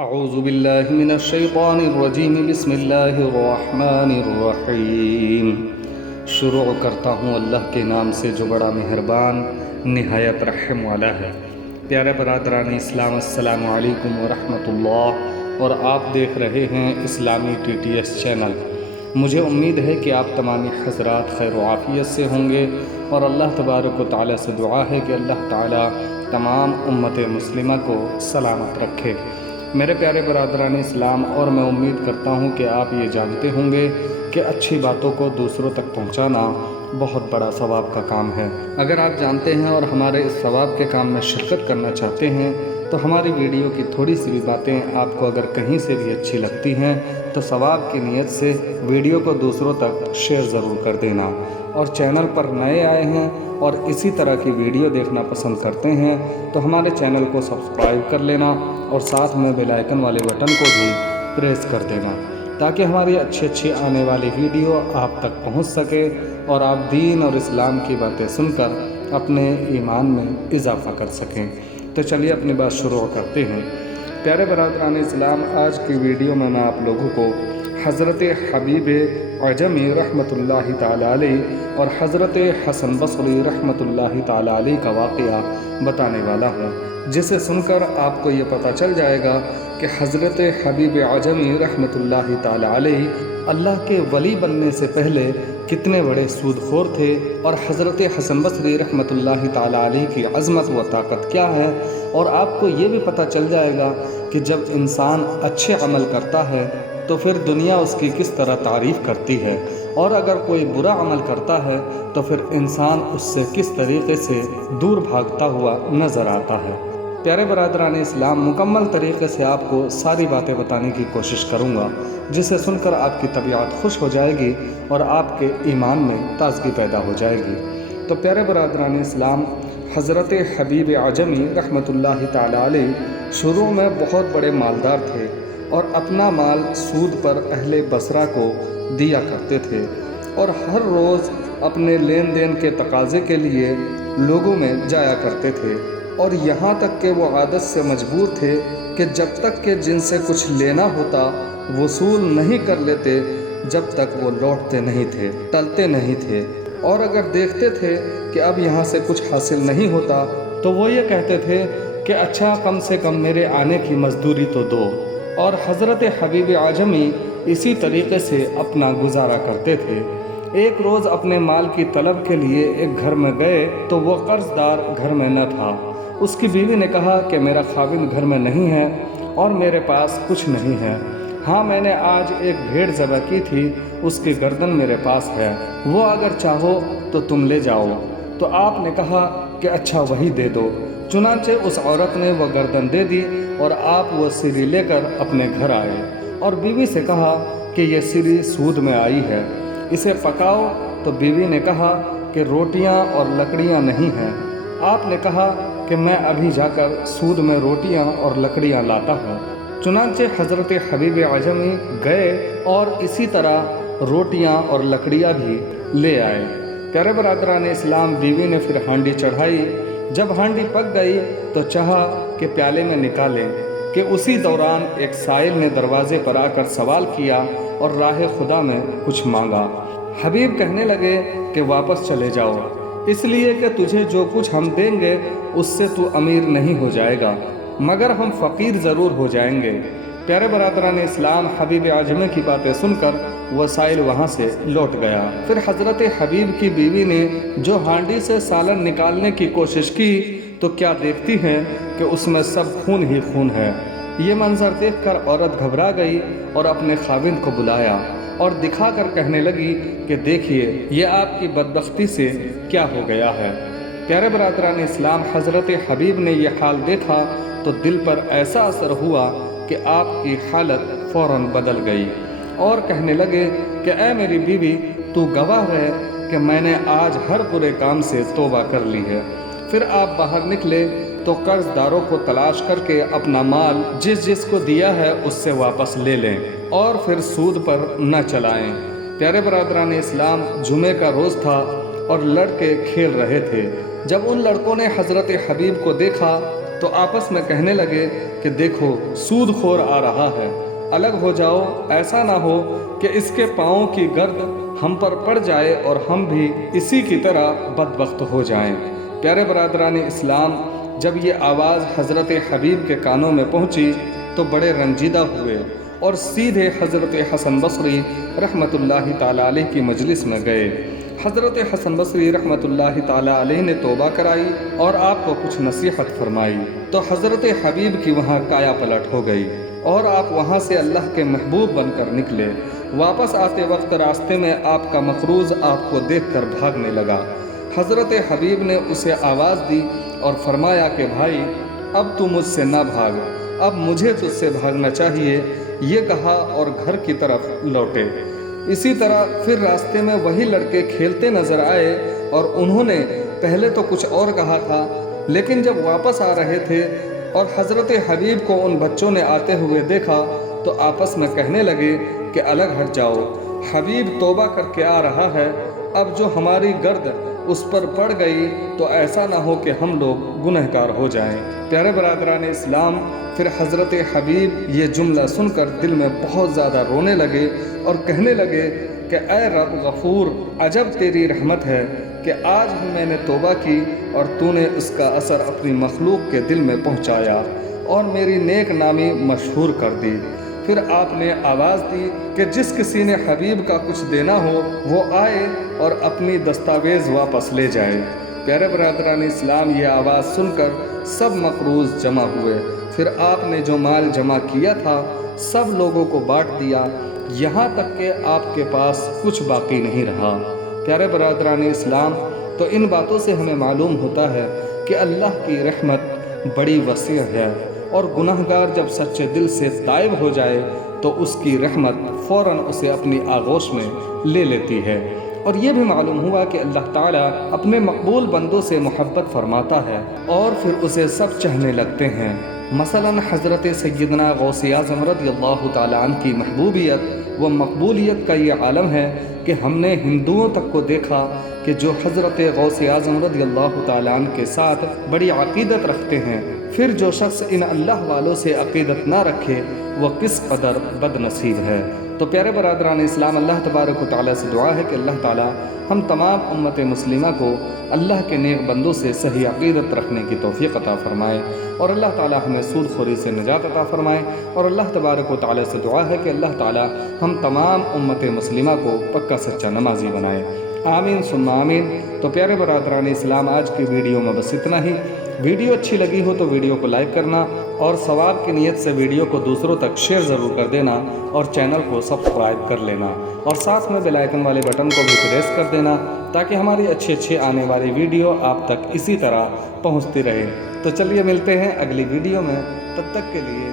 اعوذ باللہ من الشیطان الرجیم بسم اللہ الرحمن الرحیم۔ شروع کرتا ہوں اللہ کے نام سے جو بڑا مہربان نہایت رحم والا ہے۔ پیارے برادران اسلام، السلام علیکم ورحمۃ اللہ، اور آپ دیکھ رہے ہیں اسلامی TTS چینل۔ مجھے امید ہے کہ آپ تمام حضرات خیر و عافیت سے ہوں گے، اور اللہ تبارک و تعالیٰ سے دعا ہے کہ اللہ تعالیٰ تمام امت مسلمہ کو سلامت رکھے۔ میرے پیارے برادران اسلام، اور میں امید کرتا ہوں کہ آپ یہ جانتے ہوں گے کہ اچھی باتوں کو دوسروں تک پہنچانا بہت بڑا ثواب کا کام ہے۔ اگر آپ جانتے ہیں اور ہمارے اس ثواب کے کام میں شرکت کرنا چاہتے ہیں تو ہماری ویڈیو کی تھوڑی سی بھی باتیں آپ کو اگر کہیں سے بھی اچھی لگتی ہیں تو ثواب کی نیت سے ویڈیو کو دوسروں تک شیئر ضرور کر دینا، اور چینل پر نئے آئے ہیں اور اسی طرح کی ویڈیو دیکھنا پسند کرتے ہیں تو ہمارے چینل کو سبسکرائب کر لینا اور ساتھ میں بیل آئیکن والے بٹن کو بھی پریس کر دینا، تاکہ ہماری اچھی آنے والی ویڈیو آپ تک پہنچ سکے اور آپ دین اور اسلام کی باتیں سن کر اپنے ایمان میں اضافہ کر سکیں۔ تو چلیے اپنی بات شروع کرتے ہیں۔ پیارے برادران اسلام، آج کی ویڈیو میں آپ لوگوں کو حضرت حبیب عجمی رحمۃ اللہ تعالیٰ علیہ اور حضرت حسن بصری رحمۃ اللہ تعالیٰ علیہ کا واقعہ بتانے والا ہوں، جسے سن کر آپ کو یہ پتہ چل جائے گا کہ حضرت حبیب عجمی رحمۃ اللہ تعالیٰ علیہ اللہ کے ولی بننے سے پہلے کتنے بڑے سود خور تھے، اور حضرت حسن بصری رحمۃ اللہ تعالیٰ علیہ کی عظمت و طاقت کیا ہے، اور آپ کو یہ بھی پتہ چل جائے گا کہ جب انسان اچھے عمل کرتا ہے تو پھر دنیا اس کی کس طرح تعریف کرتی ہے، اور اگر کوئی برا عمل کرتا ہے تو پھر انسان اس سے کس طریقے سے دور بھاگتا ہوا نظر آتا ہے۔ پیارے برادران اسلام، مکمل طریقے سے آپ کو ساری باتیں بتانے کی کوشش کروں گا، جسے سن کر آپ کی طبیعت خوش ہو جائے گی اور آپ کے ایمان میں تازگی پیدا ہو جائے گی۔ تو پیارے برادران اسلام، حضرت حبیب عجمی رحمۃ اللہ تعالیٰ علیہ شروع میں بہت بڑے مالدار تھے، اور اپنا مال سود پر اہل بصرہ کو دیا کرتے تھے، اور ہر روز اپنے لین دین کے تقاضے کے لیے لوگوں میں جایا کرتے تھے، اور یہاں تک کہ وہ عادت سے مجبور تھے کہ جب تک کہ جن سے کچھ لینا ہوتا وصول نہیں کر لیتے جب تک وہ لوٹتے نہیں تھے، ٹلتے نہیں تھے، اور اگر دیکھتے تھے کہ اب یہاں سے کچھ حاصل نہیں ہوتا تو وہ یہ کہتے تھے کہ اچھا کم سے کم میرے آنے کی مزدوری تو دو، اور حضرت حبیب عجمی اسی طریقے سے اپنا گزارا کرتے تھے۔ ایک روز اپنے مال کی طلب کے لیے ایک گھر میں گئے تو وہ قرض دار گھر میں نہ تھا۔ اس کی بیوی نے کہا کہ میرا خاوند گھر میں نہیں ہے اور میرے پاس کچھ نہیں ہے، ہاں میں نے آج ایک بھیڑ ذبح کی تھی، اس کی گردن میرے پاس ہے، وہ اگر چاہو تو تم لے جاؤ۔ تو آپ نے کہا کہ اچھا وہی دے دو۔ چنانچہ اس عورت نے وہ گردن دے دی، اور آپ وہ سری لے کر اپنے گھر آئے، اور بیوی سے کہا کہ یہ سری سود میں آئی ہے، اسے پکاؤ۔ تو بیوی نے کہا کہ روٹیاں اور لکڑیاں نہیں ہیں۔ آپ نے کہا کہ میں ابھی جا کر سود میں روٹیاں اور لکڑیاں لاتا ہوں۔ چنانچہ حضرت حبیب عجمی گئے اور اسی طرح روٹیاں اور لکڑیاں بھی لے آئے۔ پیارے برادران اسلام، بیوی نے پھر ہانڈی چڑھائی۔ جب ہانڈی پک گئی تو چاہا کہ پیالے میں نکالیں کہ اسی دوران ایک سائل نے دروازے پر آ کر سوال کیا اور راہ خدا میں کچھ مانگا۔ حبیب کہنے لگے کہ واپس چلے جاؤ، اس لیے کہ تجھے جو کچھ ہم دیں گے اس سے تو امیر نہیں ہو جائے گا، مگر ہم فقیر ضرور ہو جائیں گے۔ پیارے برادران اسلام، حبیب عجمی کی باتیں سن کر وہ سائل وہاں سے لوٹ گیا۔ پھر حضرت حبیب کی بیوی نے جو ہانڈی سے سالن نکالنے کی کوشش کی تو کیا دیکھتی ہے کہ اس میں سب خون ہی خون ہے۔ یہ منظر دیکھ کر عورت گھبرا گئی اور اپنے خاوند کو بلایا اور دکھا کر کہنے لگی کہ دیکھیے یہ آپ کی بدبختی سے کیا ہو گیا ہے۔ پیارے برادران اسلام، حضرت حبیب نے یہ حال دیکھا تو دل پر ایسا اثر ہوا کہ آپ کی حالت فوراً بدل گئی، اور کہنے لگے کہ اے میری بیوی، تو گواہ رہے کہ میں نے آج ہر برے کام سے توبہ کر لی ہے۔ پھر آپ باہر نکلے تو قرض داروں کو تلاش کر کے اپنا مال جس جس کو دیا ہے اس سے واپس لے لیں، اور پھر سود پر نہ چلائیں۔ پیارے برادران اسلام، جمعے کا روز تھا اور لڑکے کھیل رہے تھے۔ جب ان لڑکوں نے حضرت حبیب کو دیکھا تو آپس میں کہنے لگے کہ دیکھو سود خور آ رہا ہے، الگ ہو جاؤ، ایسا نہ ہو کہ اس کے پاؤں کی گرد ہم پر پڑ جائے اور ہم بھی اسی کی طرح بدبخت ہو جائیں۔ پیارے برادران اسلام، جب یہ آواز حضرت حبیب کے کانوں میں پہنچی تو بڑے رنجیدہ ہوئے اور سیدھے حضرت حسن بصری رحمۃ اللہ تعالیٰ علیہ کی مجلس میں گئے۔ حضرت حسن بصری رحمۃ اللہ تعالیٰ علیہ نے توبہ کرائی اور آپ کو کچھ نصیحت فرمائی تو حضرت حبیب کی وہاں کایا پلٹ ہو گئی اور آپ وہاں سے اللہ کے محبوب بن کر نکلے۔ واپس آتے وقت راستے میں آپ کا مقروض آپ کو دیکھ کر بھاگنے لگا۔ حضرت حبیب نے اسے آواز دی اور فرمایا کہ بھائی اب تو مجھ سے نہ بھاگ، اب مجھے تجھ سے بھاگنا چاہیے، یہ کہا اور گھر کی طرف لوٹے۔ اسی طرح پھر راستے میں وہی لڑکے کھیلتے نظر آئے اور انہوں نے پہلے تو کچھ اور کہا تھا، لیکن جب واپس آ رہے تھے اور حضرت حبیب کو ان بچوں نے آتے ہوئے دیکھا تو آپس میں کہنے لگے کہ الگ ہٹ جاؤ، حبیب توبہ کر کے آ رہا ہے، اب جو ہماری گرد اس پر پڑ گئی تو ایسا نہ ہو کہ ہم لوگ گنہگار ہو جائیں۔ پیارے برادران اسلام، پھر حضرت حبیب یہ جملہ سن کر دل میں بہت زیادہ رونے لگے اور کہنے لگے کہ اے رب غفور، عجب تیری رحمت ہے کہ آج ہی میں نے توبہ کی اور تو نے اس کا اثر اپنی مخلوق کے دل میں پہنچایا اور میری نیک نامی مشہور کر دی۔ پھر آپ نے آواز دی کہ جس کسی نے حبیب کا کچھ دینا ہو وہ آئے اور اپنی دستاویز واپس لے جائے۔ پیارے برادران اسلام، یہ آواز سن کر سب مقروض جمع ہوئے۔ پھر آپ نے جو مال جمع کیا تھا سب لوگوں کو بانٹ دیا، یہاں تک کہ آپ کے پاس کچھ باقی نہیں رہا۔ پیارے برادران اسلام، تو ان باتوں سے ہمیں معلوم ہوتا ہے کہ اللہ کی رحمت بڑی وسیع ہے اور گناہگار جب سچے دل سے تائب ہو جائے تو اس کی رحمت فوراً اسے اپنی آغوش میں لے لیتی ہے۔ اور یہ بھی معلوم ہوا کہ اللہ تعالیٰ اپنے مقبول بندوں سے محبت فرماتا ہے اور پھر اسے سب چاہنے لگتے ہیں۔ مثلاً حضرت سیدنا غوث اعظم رضی اللہ تعالیٰ عنہ کی محبوبیت و مقبولیت کا یہ عالم ہے کہ ہم نے ہندوؤں تک کو دیکھا کہ جو حضرت غوث اعظم رضی اللہ تعالیٰ عنہ کے ساتھ بڑی عقیدت رکھتے ہیں، پھر جو شخص ان اللہ والوں سے عقیدت نہ رکھے وہ کس قدر بد نصیب ہے۔ تو پیارے برادران اسلام، اللہ تبارک و تعالیٰ سے دعا ہے کہ اللہ تعالیٰ ہم تمام امت مسلمہ کو اللہ کے نیک بندوں سے صحیح عقیدت رکھنے کی توفیق عطا فرمائے اور اللہ تعالیٰ ہمیں سود خوری سے نجات عطا فرمائے، اور اللہ تبارک و تعالیٰ سے دعا ہے کہ اللہ تعالیٰ ہم تمام امت مسلمہ کو پکا سچا نمازی بنائے۔ آمین ثم آمین۔ تو پیارے برادران اسلام، آج کی ویڈیو میں بس اتنا ہی۔ ویڈیو اچھی لگی ہو تو ویڈیو کو لائک کرنا اور ثواب کی نیت سے ویڈیو کو دوسروں تک شیئر ضرور کر دینا اور چینل کو سبسکرائب کر لینا اور ساتھ میں بیل آئیکن والے بٹن کو بھی پریس کر دینا تاکہ ہماری اچھی آنے والی ویڈیو آپ تک اسی طرح پہنچتی رہے۔ تو چلیے ملتے ہیں اگلی ویڈیو میں، تب تک کے لیے